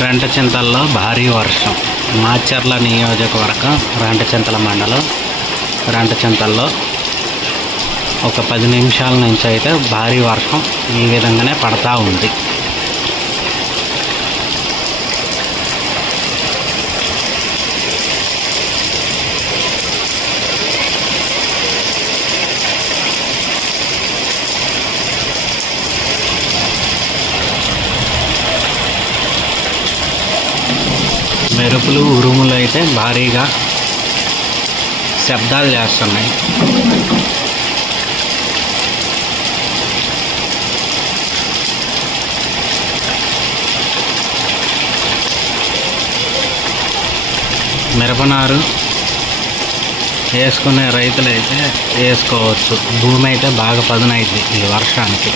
రెంటచింతల్లో భారీ వర్షం. మాచర్ల నియోజకవర్గం రెంటచింతల మండలం రెంటచింతల్లో ఒక 10 నిమిషాల నుంచి అయితే భారీ వర్షం ఈ విధంగానే పడతా ఉంది. మెరుపులు ఉరుములు అయితే భారీగా శబ్దాలు చేస్తున్నాయి. మిరపనారు వేసుకునే రైతులు అయితే వేసుకోవచ్చు. భూమి అయితే బాగా పదునైంది ఈ వర్షానికి.